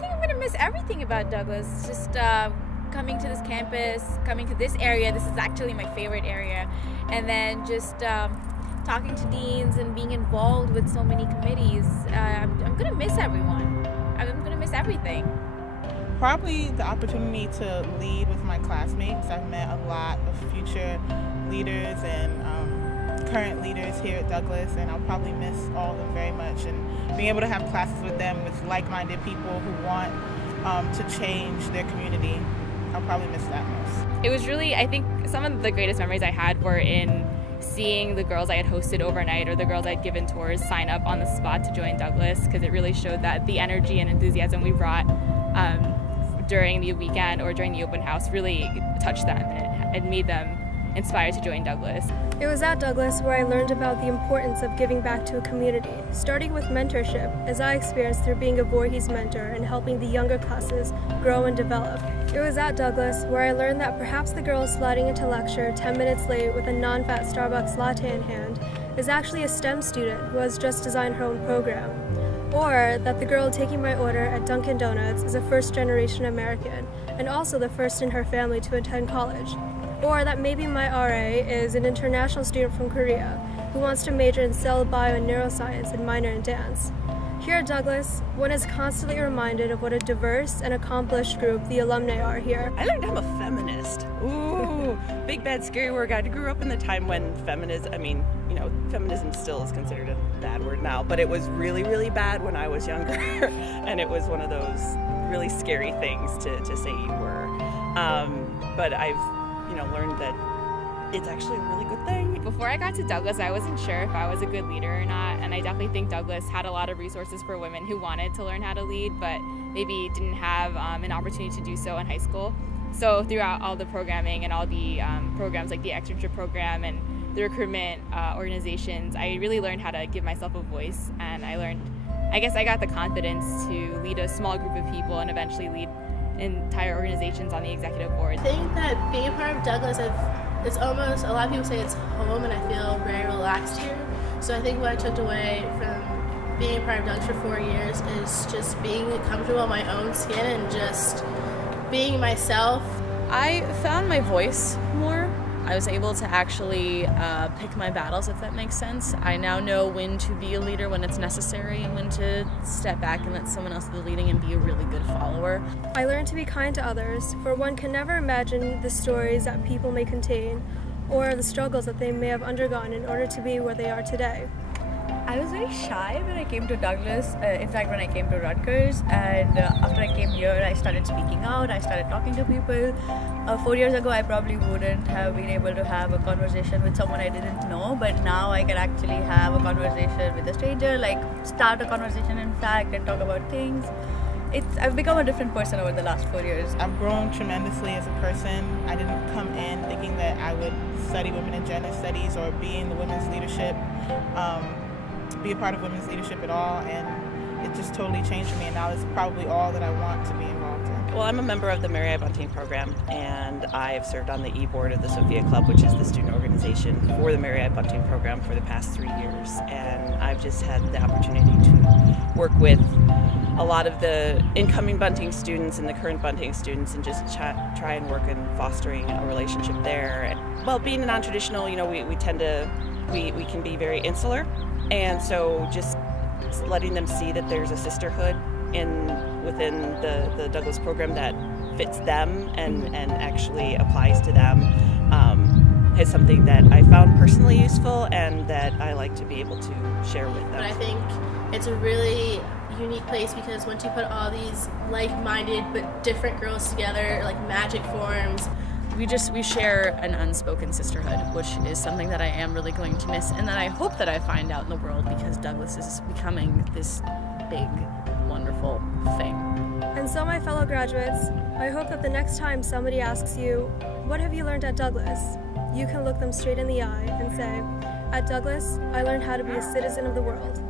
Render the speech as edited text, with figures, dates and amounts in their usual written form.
think I'm going to miss everything about Douglas. Just coming to this campus, coming to this area. This is actually my favorite area. And then just talking to deans and being involved with so many committees. I'm going to miss everyone. I'm going to miss everything. Probably the opportunity to lead with my classmates. I've met a lot of future leaders and current leaders here at Douglas, and I'll probably miss all of them very much. And being able to have classes with them, with like-minded people who want to change their community, I'll probably miss that most. It was really, I think, some of the greatest memories I had were in seeing the girls I had hosted overnight or the girls I'd given tours sign up on the spot to join Douglas, because it really showed that the energy and enthusiasm we brought during the weekend or during the open house really touched them and made them inspired to join Douglas. It was at Douglas where I learned about the importance of giving back to a community, starting with mentorship, as I experienced through being a Voorhees mentor and helping the younger classes grow and develop. It was at Douglas where I learned that perhaps the girl sliding into lecture 10 minutes late with a non-fat Starbucks latte in hand is actually a STEM student who has just designed her own program. Or that the girl taking my order at Dunkin' Donuts is a first-generation American and also the first in her family to attend college. Or that maybe my RA is an international student from Korea who wants to major in cell bio and neuroscience and minor in dance. Here at Douglas, one is constantly reminded of what a diverse and accomplished group the alumni are here. I learned I'm a feminist. Ooh, big bad scary word. I grew up in the time when feminism still is considered a bad word now, but it was really, really bad when I was younger. And it was one of those really scary things to say you were. But I've learned that it's actually a really good thing. Before I got to Douglas, I wasn't sure if I was a good leader or not, and I definitely think Douglas had a lot of resources for women who wanted to learn how to lead, but maybe didn't have an opportunity to do so in high school. So throughout all the programming and all the programs like the externship program and the recruitment organizations, I really learned how to give myself a voice, and I guess I got the confidence to lead a small group of people and eventually lead entire organizations on the executive board. I think that being a part of Douglas, it's almost, a lot of people say it's home, and I feel very relaxed here. So I think what I took away from being a part of Douglas for 4 years is just being comfortable in my own skin and just being myself. I found my voice more. I was able to actually pick my battles, if that makes sense. I now know when to be a leader when it's necessary and when to step back and let someone else do the leading and be a really good follower. I learned to be kind to others, for one can never imagine the stories that people may contain or the struggles that they may have undergone in order to be where they are today. I was very shy when I came to Douglas, in fact when I came to Rutgers, and after I came here I started speaking out, I started talking to people. 4 years ago I probably wouldn't have been able to have a conversation with someone I didn't know, but now I can actually have a conversation with a stranger, like start a conversation in fact and talk about things. I've become a different person over the last 4 years. I've grown tremendously as a person. I didn't come in thinking that I would study women and gender studies or be in the women's leadership. Be a part of women's leadership at all, and it just totally changed for me, and now it's probably all that I want to be involved in. Well, I'm a member of the Mary I. Bunting program, and I've served on the e-board of the Sophia Club, which is the student organization for the Mary I. Bunting program for the past 3 years, and I've just had the opportunity to work with a lot of the incoming Bunting students and the current Bunting students and just try and work in fostering a relationship there. Well, being a non-traditional, we can be very insular. And so just letting them see that there's a sisterhood within the Douglas program that fits them and actually applies to them is something that I found personally useful and that I like to be able to share with them. But I think it's a really unique place because once you put all these like-minded but different girls together, like magic forms, We share an unspoken sisterhood, which is something that I am really going to miss and that I hope that I find out in the world because Douglas is becoming this big, wonderful thing. And so my fellow graduates, I hope that the next time somebody asks you, what have you learned at Douglas? You can look them straight in the eye and say, at Douglas, I learned how to be a citizen of the world.